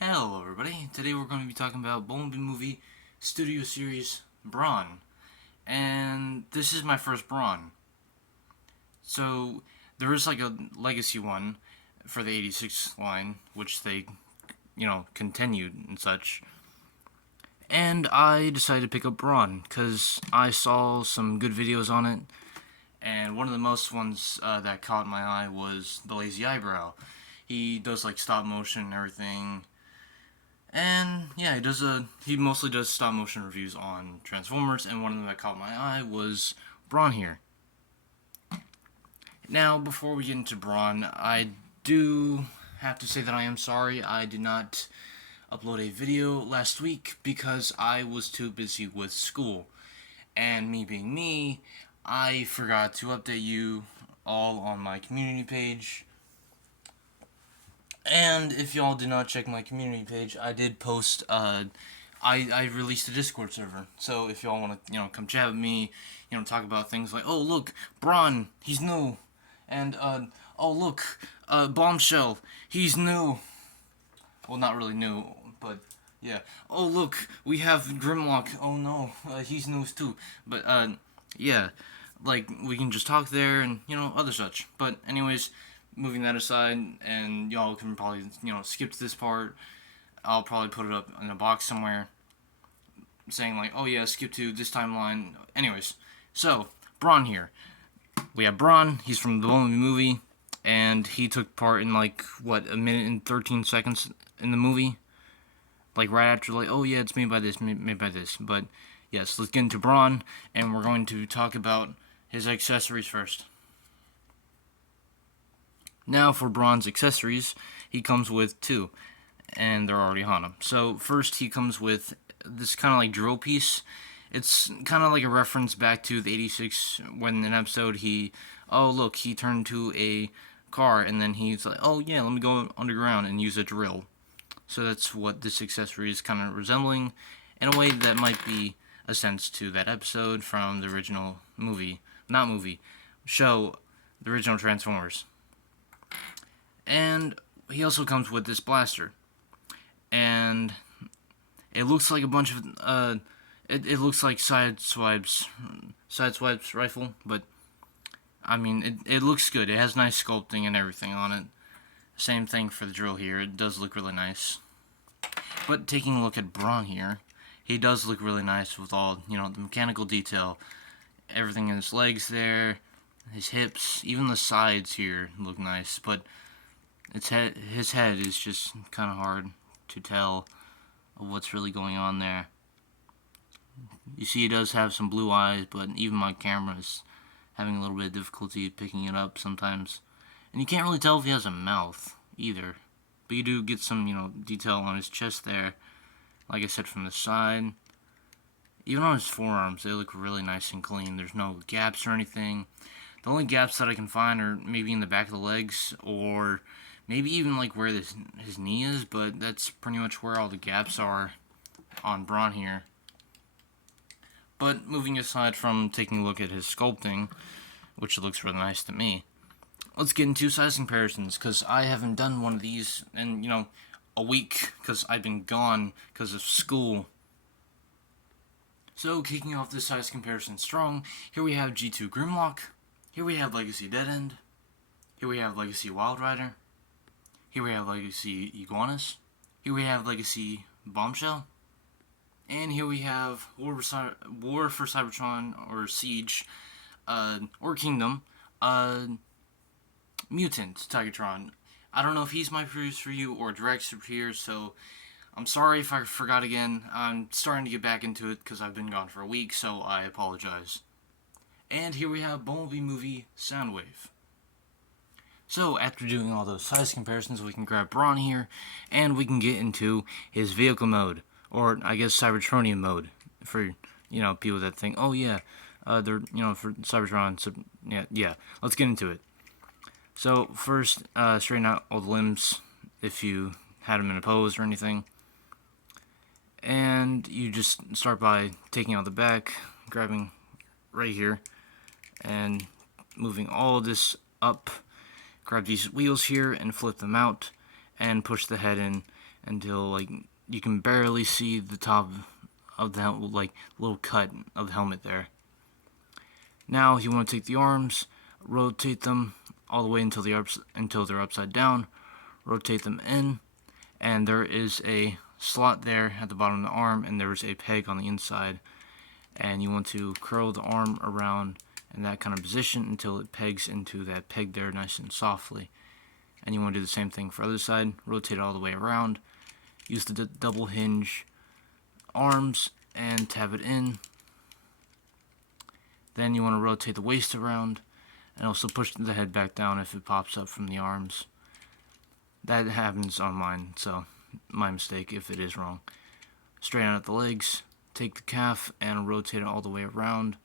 Hello everybody, today we're going to be talking about Bumblebee movie studio series Brawn, and this is my first Brawn. So there is like a legacy one for the 86 line, which they, continued and such. And I decided to pick up Brawn because I saw some good videos on it, and one of the most ones that caught my eye was the Lazy Eyebrow. He does like stop motion and everything. And yeah, he mostly does stop motion reviews on Transformers, and one of them that caught my eye was Brawn here. Now, before we get into Brawn, I do have to say that I am sorry I did not upload a video last week because I was too busy with school. And me being me, I forgot to update you all on my community page. And if y'all did not check my community page, I did post. I released a Discord server. So if y'all want to come chat with me, talk about things like, oh look, Brawn, he's new, and oh look, Bombshell, he's new. Well, not really new, but yeah. Oh look, we have Grimlock. Oh no, he's new too. But yeah, like we can just talk there and other such. But anyways, moving that aside, and y'all can probably skip to this part. I'll probably put it up in a box somewhere, saying like, oh yeah, skip to this timeline. Anyways, so Brawn here. We have Brawn. He's from the Bumblebee movie, and he took part in like what, a minute and 13 seconds in the movie. Like right after, like, oh yeah, it's made by this, made by this. But yes, let's get into Brawn, and we're going to talk about his accessories first. Now for Brawn's accessories, he comes with two, and they're already on him. So first he comes with this kind of like drill piece. It's kind of like a reference back to the 86 when in an episode oh look, he turned to a car and then he's like, oh yeah, let me go underground and use a drill. So that's what this accessory is kind of resembling in a way that might be a sense to that episode from the original show, the original Transformers. And he also comes with this blaster. And it looks like a bunch of it looks like Sideswipe's rifle, but I mean it looks good. It has nice sculpting and everything on it. Same thing for the drill here. It does look really nice. But taking a look at Brawn here, he does look really nice with all the mechanical detail, everything in his legs there, his hips, even the sides here look nice. But his head is just kind of hard to tell what's really going on there. You see he does have some blue eyes, but even my camera is having a little bit of difficulty picking it up sometimes. And you can't really tell if he has a mouth either. But you do get some, detail on his chest there. Like I said, from the side. Even on his forearms, they look really nice and clean. There's no gaps or anything. The only gaps that I can find are maybe in the back of the legs, or maybe even like where his knee is, but that's pretty much where all the gaps are on Brawn here. But moving aside from taking a look at his sculpting, which looks really nice to me, let's get into size comparisons, because I haven't done one of these in, a week, because I've been gone because of school. So, kicking off this size comparison strong, here we have G2 Grimlock, here we have Legacy Dead End, here we have Legacy Wild Rider, here we have Legacy Iguanus, here we have Legacy Bombshell, and here we have War for Cybertron, or Siege, or Kingdom, Mutant Tigatron. I don't know if he's my previous review or direct super here, so I'm sorry if I forgot again. I'm starting to get back into it because I've been gone for a week, so I apologize. And here we have Bumblebee movie Soundwave. So after doing all those size comparisons, we can grab Brawn here, and we can get into his vehicle mode, or I guess Cybertronian mode, for people that think, oh yeah, they're for Cybertron. So yeah, let's get into it. So first, straighten out all the limbs if you had them in a pose or anything. And you just start by taking out the back, grabbing right here, and moving all of this up. Grab these wheels here and flip them out, and push the head in until like you can barely see the top of the like little cut of the helmet there. Now you want to take the arms, rotate them all the way until they're upside down, rotate them in, and there is a slot there at the bottom of the arm, and there's a peg on the inside, and you want to curl the arm around in that kind of position until it pegs into that peg there nice and softly. And you want to do the same thing for the other side, rotate it all the way around, use the double hinge arms and tab it in. Then you want to rotate the waist around and also push the head back down if it pops up from the arms. That happens on mine, so my mistake if it is wrong. Straighten out the legs, take the calf and rotate it all the way around,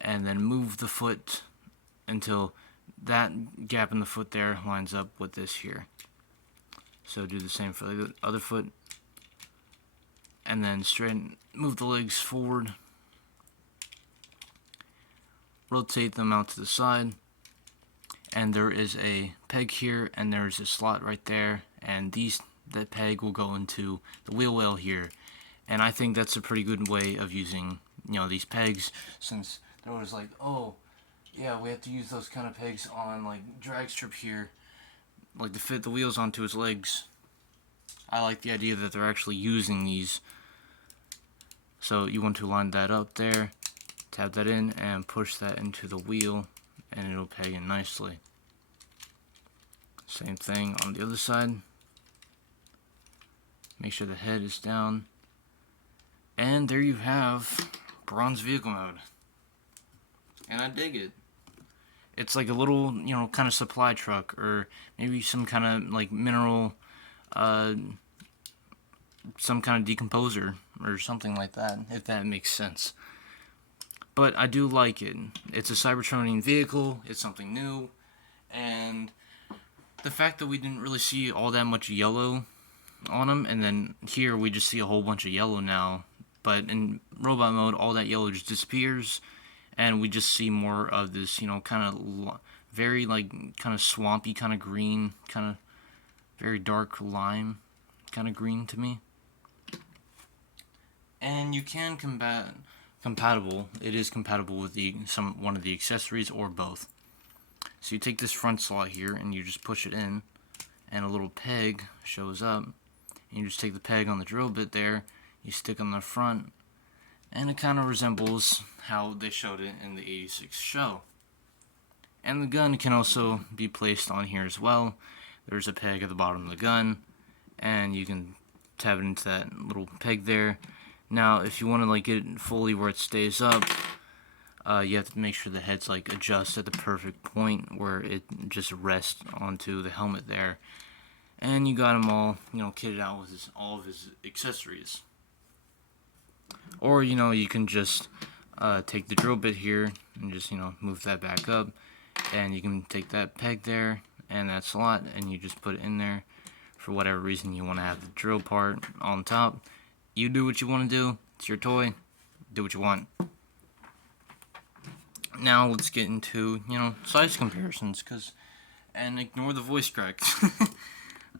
and then move the foot until that gap in the foot there lines up with this here. So do the same for the other foot, and then move the legs forward, rotate them out to the side, and there is a peg here and there's a slot right there, and that peg will go into the wheel well here. And I think that's a pretty good way of using, these pegs, since there was like, oh yeah, we have to use those kind of pegs on like drag strip here, like to fit the wheels onto his legs. I like the idea that they're actually using these. So you want to line that up there, tab that in, and push that into the wheel, and it'll peg in nicely. Same thing on the other side. Make sure the head is down. And there you have Brawn's vehicle mode. And I dig it. It's like a little, kind of supply truck, or maybe some kind of like mineral, some kind of decomposer or something like that, if that makes sense. But I do like it. It's a Cybertronian vehicle, it's something new, and the fact that we didn't really see all that much yellow on him, and then here we just see a whole bunch of yellow now, but in robot mode all that yellow just disappears, and we just see more of this, kind of very like kind of swampy kind of green, kind of very dark lime kind of green to me. And you can compatible. It is compatible with one of the accessories or both. So you take this front slot here and you just push it in, and a little peg shows up. And you just take the peg on the drill bit there, you stick on the front, and it kind of resembles how they showed it in the 86 show. And the gun can also be placed on here as well. There's a peg at the bottom of the gun, and you can tab it into that little peg there. Now, if you want to like get it fully where it stays up, you have to make sure the head's like adjust at the perfect point where it just rests onto the helmet there. And you got him all, kitted out with all of his accessories. Or, you can just take the drill bit here and just, move that back up. And you can take that peg there and that slot and you just put it in there. For whatever reason you want to have the drill part on top. You do what you want to do. It's your toy. Do what you want. Now let's get into, size comparisons, and ignore the voice crack.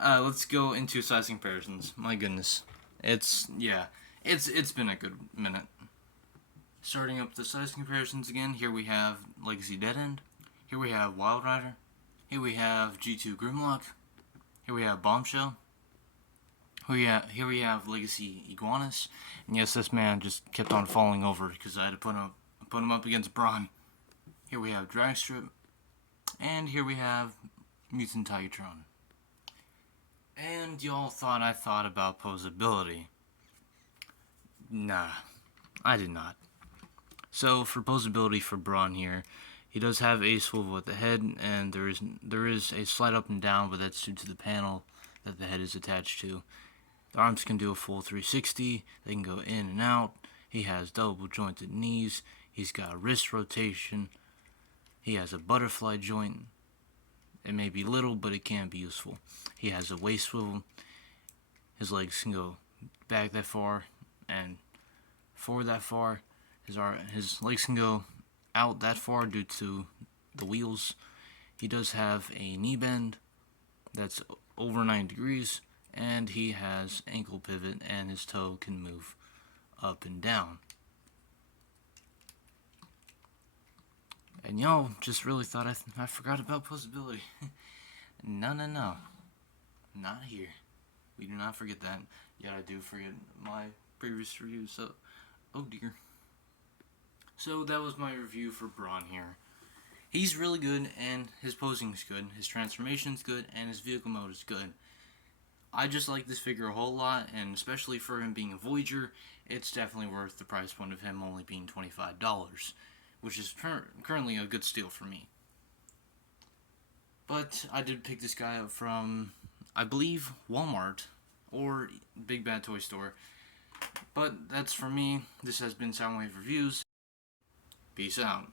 Let's go into size comparisons. My goodness. It's been a good minute. Starting up the size comparisons again, here we have Legacy Dead End. Here we have Wild Rider. Here we have G2 Grimlock. Here we have Bombshell. Here we have Legacy Iguanas. And yes, this man just kept on falling over because I had to put him up against Brawn. Here we have Dragstrip. And here we have Mutant Tigatron. And y'all thought I thought about posability. Nah, I did not. So for posability for Brawn here, he does have a swivel at the head, and there is a slide up and down, but that's due to the panel that the head is attached to. The arms can do a full 360, they can go in and out. He has double jointed knees, he's got wrist rotation, he has a butterfly joint. It may be little, but it can be useful. He has a waist swivel, his legs can go back that far and forward that far. His legs can go out that far due to the wheels. He does have a knee bend that's over 90 degrees, and he has ankle pivot, and his toe can move up and down. And y'all just really thought I forgot about posability. No, not here. We do not forget that. Yet I do forget my previous reviews, so, oh dear. So that was my review for Brawn here. He's really good, and his posing's good, his transformation's good, and his vehicle mode is good. I just like this figure a whole lot, and especially for him being a Voyager, it's definitely worth the price point of him only being $25, which is currently a good steal for me. But I did pick this guy up from, I believe, Walmart or Big Bad Toy Store. But that's for me. This has been Soundwave Reviews. Peace out.